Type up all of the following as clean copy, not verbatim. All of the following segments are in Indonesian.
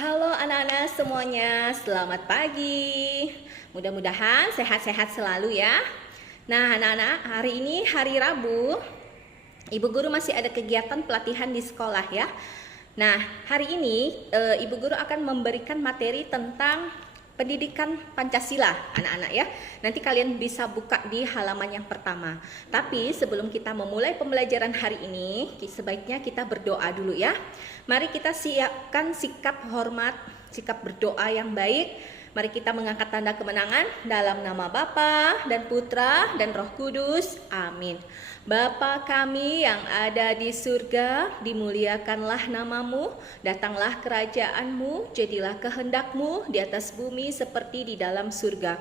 Halo anak-anak semuanya, selamat pagi. Mudah-mudahan sehat-sehat selalu ya. Nah anak-anak, hari ini hari Rabu, Ibu Guru masih ada kegiatan pelatihan di sekolah ya. Nah hari ini Ibu Guru akan memberikan materi tentang pendidikan Pancasila anak-anak ya. Nanti kalian bisa buka di halaman yang pertama. Tapi sebelum kita memulai pembelajaran hari ini, sebaiknya kita berdoa dulu ya. Mari kita siapkan sikap hormat, sikap berdoa yang baik. Mari kita mengangkat tanda kemenangan dalam nama Bapa dan Putra dan Roh Kudus. Amin. Bapa kami yang ada di surga, dimuliakanlah namamu, datanglah kerajaanmu, jadilah kehendakmu di atas bumi seperti di dalam surga.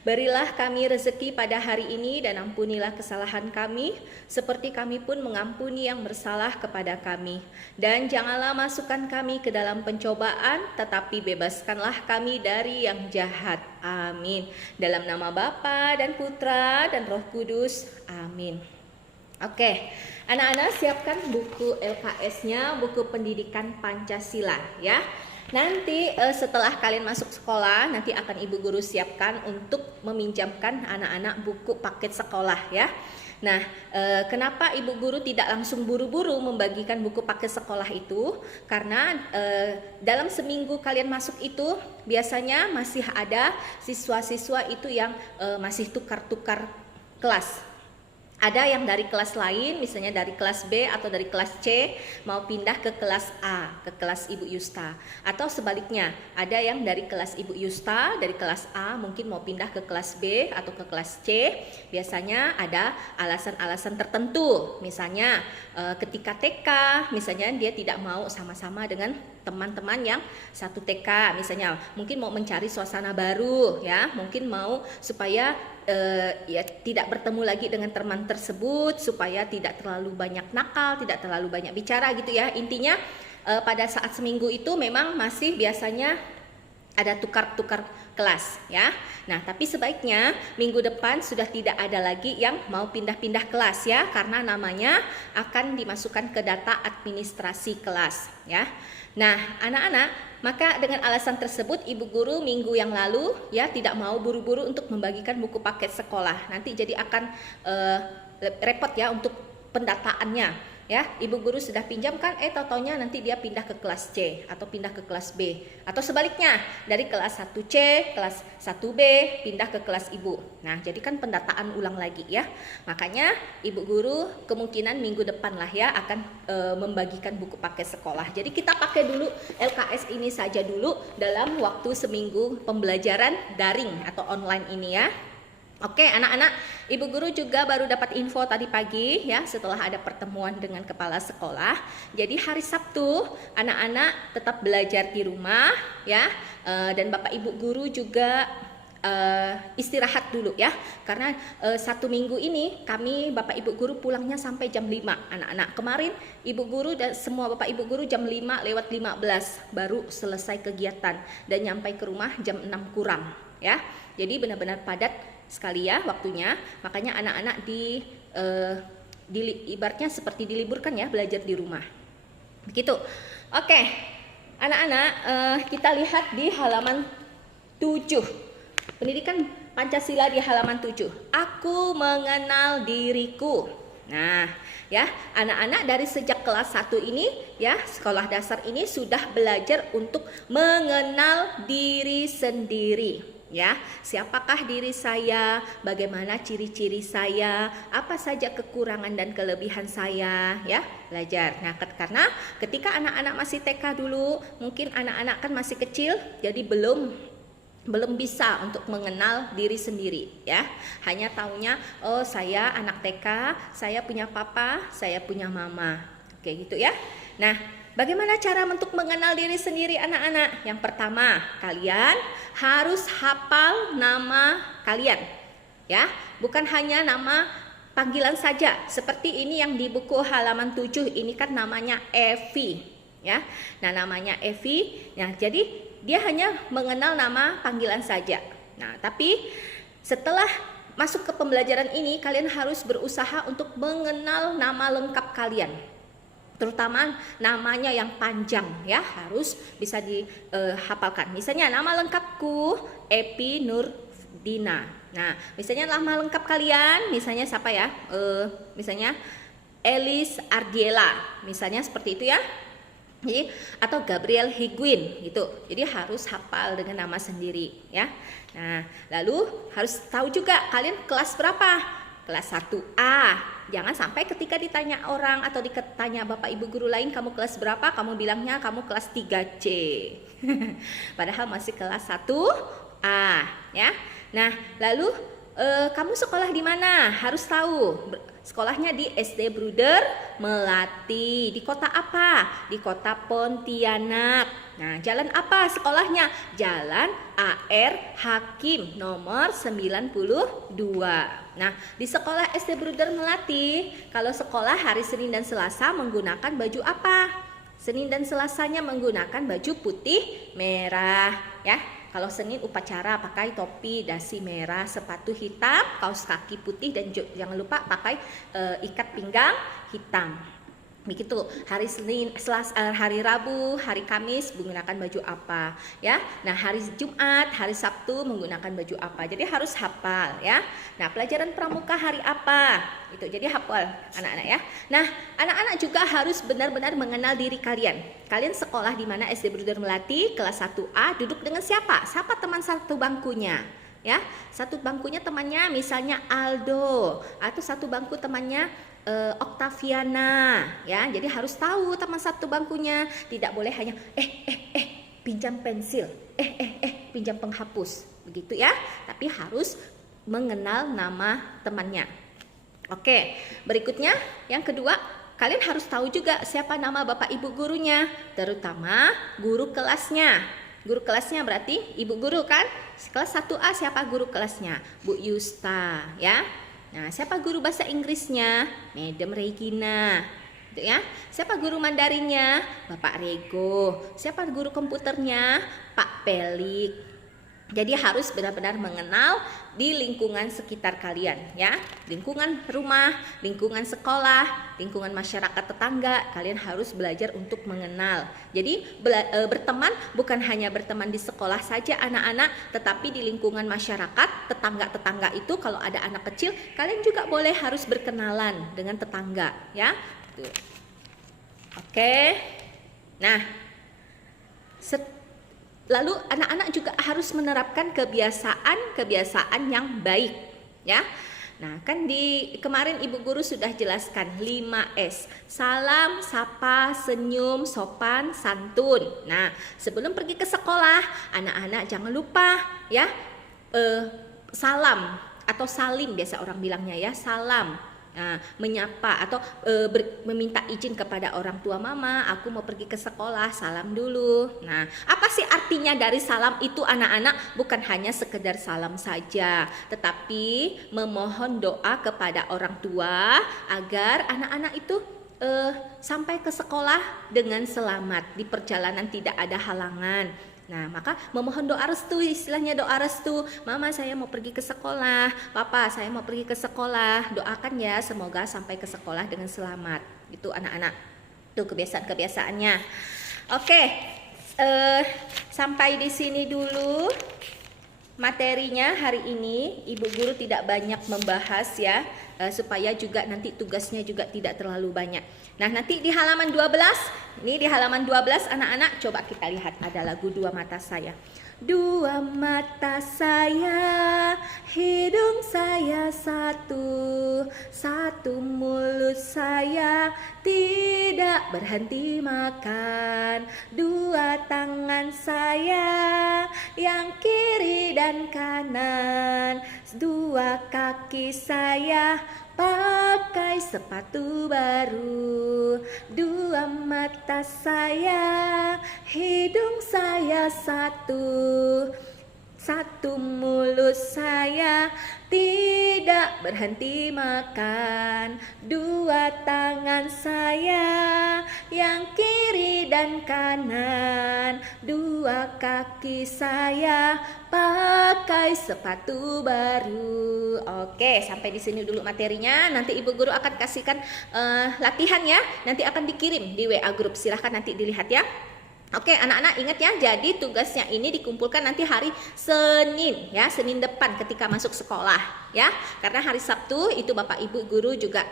Berilah kami rezeki pada hari ini dan ampunilah kesalahan kami, seperti kami pun mengampuni yang bersalah kepada kami. Dan janganlah masukkan kami ke dalam pencobaan, tetapi bebaskanlah kami dari yang jahat. Amin. Dalam nama Bapa dan Putra dan Roh Kudus. Amin. Oke, anak-anak siapkan buku LKS-nya, buku pendidikan Pancasila ya. Nanti setelah kalian masuk sekolah, nanti akan Ibu Guru siapkan untuk meminjamkan anak-anak buku paket sekolah ya. Nah, kenapa Ibu Guru tidak langsung buru-buru membagikan buku paket sekolah itu? Karena dalam seminggu kalian masuk itu biasanya masih ada siswa-siswa itu yang masih tukar-tukar kelas. Ada yang dari kelas lain, misalnya dari kelas B atau dari kelas C, mau pindah ke kelas A, ke kelas Ibu Yusta. Atau sebaliknya, ada yang dari kelas Ibu Yusta, dari kelas A mungkin mau pindah ke kelas B atau ke kelas C. Biasanya ada alasan-alasan tertentu. Misalnya ketika TK, misalnya dia tidak mau sama-sama dengan teman-teman yang satu TK. Misalnya mungkin mau mencari suasana baru, ya, mungkin mau supaya ya tidak bertemu lagi dengan teman tersebut, supaya tidak terlalu banyak nakal, tidak terlalu banyak bicara gitu ya. Intinya pada saat seminggu itu memang masih biasanya ada tukar-tukar kelas ya. Nah, tapi sebaiknya minggu depan sudah tidak ada lagi yang mau pindah-pindah kelas ya, karena namanya akan dimasukkan ke data administrasi kelas ya. Nah, anak-anak, maka dengan alasan tersebut Ibu Guru minggu yang lalu ya tidak mau buru-buru untuk membagikan buku paket sekolah. Nanti jadi akan repot ya untuk pendataannya. Ya, Ibu Guru sudah pinjamkan, tau-taunya nanti dia pindah ke kelas C atau pindah ke kelas B, atau sebaliknya dari kelas 1C, kelas 1B pindah ke kelas Ibu. Nah, jadi kan pendataan ulang lagi ya. Makanya Ibu Guru kemungkinan minggu depan lah ya akan membagikan buku paket sekolah. Jadi kita pakai dulu LKS ini saja dulu dalam waktu seminggu pembelajaran daring atau online ini ya. Oke anak-anak, Ibu Guru juga baru dapat info tadi pagi ya setelah ada pertemuan dengan kepala sekolah. Jadi hari Sabtu anak-anak tetap belajar di rumah ya, dan Bapak Ibu Guru juga istirahat dulu ya. Karena satu minggu ini kami Bapak Ibu Guru pulangnya sampai jam 5 anak-anak. Kemarin Ibu Guru dan semua Bapak Ibu Guru jam 5:15 baru selesai kegiatan dan nyampe ke rumah jam 6 kurang ya. Jadi benar-benar padat sekali ya waktunya, makanya anak-anak ibaratnya seperti diliburkan ya, belajar di rumah begitu. Oke anak-anak, kita lihat di halaman 7 pendidikan Pancasila di halaman 7. Aku mengenal diriku. Nah ya, anak-anak dari sejak kelas 1 ini ya, sekolah dasar ini sudah belajar untuk mengenal diri sendiri. Ya, siapakah diri saya, bagaimana ciri-ciri saya, apa saja kekurangan dan kelebihan saya, ya, belajar. Nah, karena ketika anak-anak masih TK dulu, mungkin anak-anak kan masih kecil, jadi belum bisa untuk mengenal diri sendiri, ya. Hanya taunya, oh saya anak TK, saya punya papa, saya punya mama, oke gitu ya. Nah, bagaimana cara untuk mengenal diri sendiri anak-anak? Yang pertama, kalian harus hafal nama kalian. Ya, bukan hanya nama panggilan saja. Seperti ini yang di buku halaman 7 ini kan namanya Evi, ya. Nah, namanya Evi. Nah, jadi dia hanya mengenal nama panggilan saja. Nah, tapi setelah masuk ke pembelajaran ini kalian harus berusaha untuk mengenal nama lengkap kalian. Terutama namanya yang panjang ya, harus bisa dihafalkan. Misalnya nama lengkapku Epi Nurdina. Nah, misalnya nama lengkap kalian, misalnya siapa ya? Misalnya Elis Ardiela, misalnya seperti itu ya. Jadi, atau Gabriel Higuin gitu. Jadi harus hafal dengan nama sendiri ya. Nah, lalu harus tahu juga kalian kelas berapa? Kelas 1A. Jangan sampai ketika ditanya orang atau ditanya bapak ibu guru lain kamu kelas berapa, kamu bilangnya kamu kelas 3C. Padahal masih kelas 1A ya. Nah, lalu kamu sekolah di mana? Harus tahu. Sekolahnya di SD Bruder Melati. Di kota apa? Di kota Pontianak. Nah, jalan apa sekolahnya? Jalan AR Hakim nomor 92. Nah, di sekolah SD Bruder Melati, kalau sekolah hari Senin dan Selasa menggunakan baju apa? Senin dan Selasanya menggunakan baju putih merah ya. Kalau Senin upacara pakai topi dasi merah, sepatu hitam, kaos kaki putih, dan jangan lupa pakai ikat pinggang hitam. Begitu. Hari Senin, hari Rabu, hari Kamis menggunakan baju apa ya. Nah, hari Jumat, hari Sabtu menggunakan baju apa. Jadi harus hafal ya. Nah, pelajaran pramuka hari apa? Itu jadi hafal anak-anak ya. Nah, anak-anak juga harus benar-benar mengenal diri kalian. Kalian sekolah di mana? SD Bruder Melati kelas 1A, duduk dengan siapa? Siapa teman satu bangkunya? Ya, satu bangkunya temannya misalnya Aldo, atau satu bangku temannya Oktaviana ya. Jadi harus tahu teman satu bangkunya. Tidak boleh hanya pinjam pensil, pinjam penghapus begitu ya. Tapi harus mengenal nama temannya. Oke, berikutnya yang kedua, kalian harus tahu juga siapa nama bapak ibu gurunya, terutama guru kelasnya. Guru kelasnya berarti ibu guru kan? Kelas 1A siapa guru kelasnya? Bu Yusta ya. Nah, siapa guru bahasa Inggrisnya? Madam Regina. Gitu ya. Siapa guru Mandarinnya? Bapak Rego. Siapa guru komputernya? Pak Pelik. Jadi harus benar-benar mengenal di lingkungan sekitar kalian ya. Lingkungan rumah, lingkungan sekolah, lingkungan masyarakat tetangga, kalian harus belajar untuk mengenal. Jadi berteman bukan hanya berteman di sekolah saja anak-anak, tetapi di lingkungan masyarakat, tetangga-tetangga itu kalau ada anak kecil, kalian juga boleh harus berkenalan dengan tetangga ya. Tuh. Oke. Nah, lalu anak-anak juga harus menerapkan kebiasaan yang baik ya. Nah, kan kemarin ibu guru sudah jelaskan 5S. Salam, sapa, senyum, sopan, santun. Nah, sebelum pergi ke sekolah, anak-anak jangan lupa ya salam atau salim biasa orang bilangnya ya, salam. Nah, menyapa atau meminta izin kepada orang tua, mama aku mau pergi ke sekolah, salam dulu. Nah, apa sih artinya dari salam itu anak-anak? Bukan hanya sekedar salam saja, tetapi memohon doa kepada orang tua agar anak-anak itu sampai ke sekolah dengan selamat, di perjalanan tidak ada halangan. Nah, maka memohon doa restu, istilahnya doa restu. Mama saya mau pergi ke sekolah, papa saya mau pergi ke sekolah. Doakan ya semoga sampai ke sekolah dengan selamat. Itu anak-anak. Itu kebiasaan-kebiasaannya. Oke, sampai di sini dulu materinya hari ini. Ibu guru tidak banyak membahas ya, supaya juga nanti tugasnya juga tidak terlalu banyak. Nah, nanti di halaman 12, ini di halaman 12 anak-anak coba kita lihat ada lagu Dua Mata Saya. Dua mata saya, hidung saya satu, satu mulut saya tidak berhenti makan, dua tangan saya yang kiri dan kanan, dua kaki saya pakai sepatu baru, dua mata saya, hidung saya satu, Satu mulut saya tidak berhenti makan, dua tangan saya yang kiri dan kanan, dua kaki saya pakai sepatu baru. Oke, sampai di sini dulu materinya. Nanti Ibu Guru akan kasihkan latihan ya. Nanti akan dikirim di WA grup. Silahkan nanti dilihat ya. Oke, anak-anak ingat ya, jadi tugasnya ini dikumpulkan nanti hari Senin ya, Senin depan ketika masuk sekolah ya. Karena hari Sabtu itu Bapak Ibu guru juga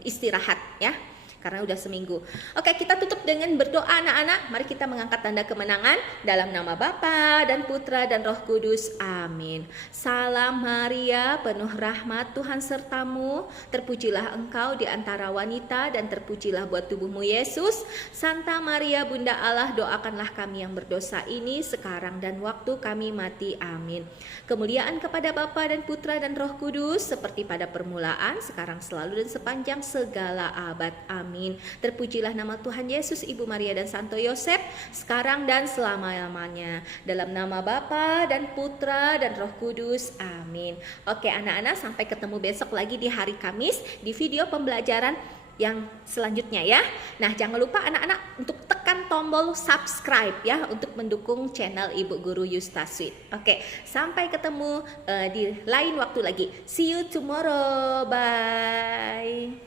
istirahat ya. Karena udah seminggu. Oke, kita tutup dengan berdoa anak-anak. Mari kita mengangkat tanda kemenangan dalam nama Bapa dan Putra dan Roh Kudus. Amin. Salam Maria, penuh rahmat, Tuhan sertamu. Terpujilah engkau di antara wanita dan terpujilah buat tubuhmu Yesus. Santa Maria Bunda Allah, doakanlah kami yang berdosa ini sekarang dan waktu kami mati. Amin. Kemuliaan kepada Bapa dan Putra dan Roh Kudus seperti pada permulaan, sekarang selalu dan sepanjang segala abad. Amin. Terpujilah nama Tuhan Yesus, Ibu Maria dan Santo Yosef, sekarang dan selama-lamanya. Dalam nama Bapa dan Putra dan Roh Kudus. Amin. Oke anak-anak, sampai ketemu besok lagi di hari Kamis di video pembelajaran yang selanjutnya ya. Nah, jangan lupa anak-anak untuk tekan tombol subscribe ya untuk mendukung channel Ibu Guru Yustasweet. Oke, sampai ketemu di lain waktu lagi. See you tomorrow. Bye.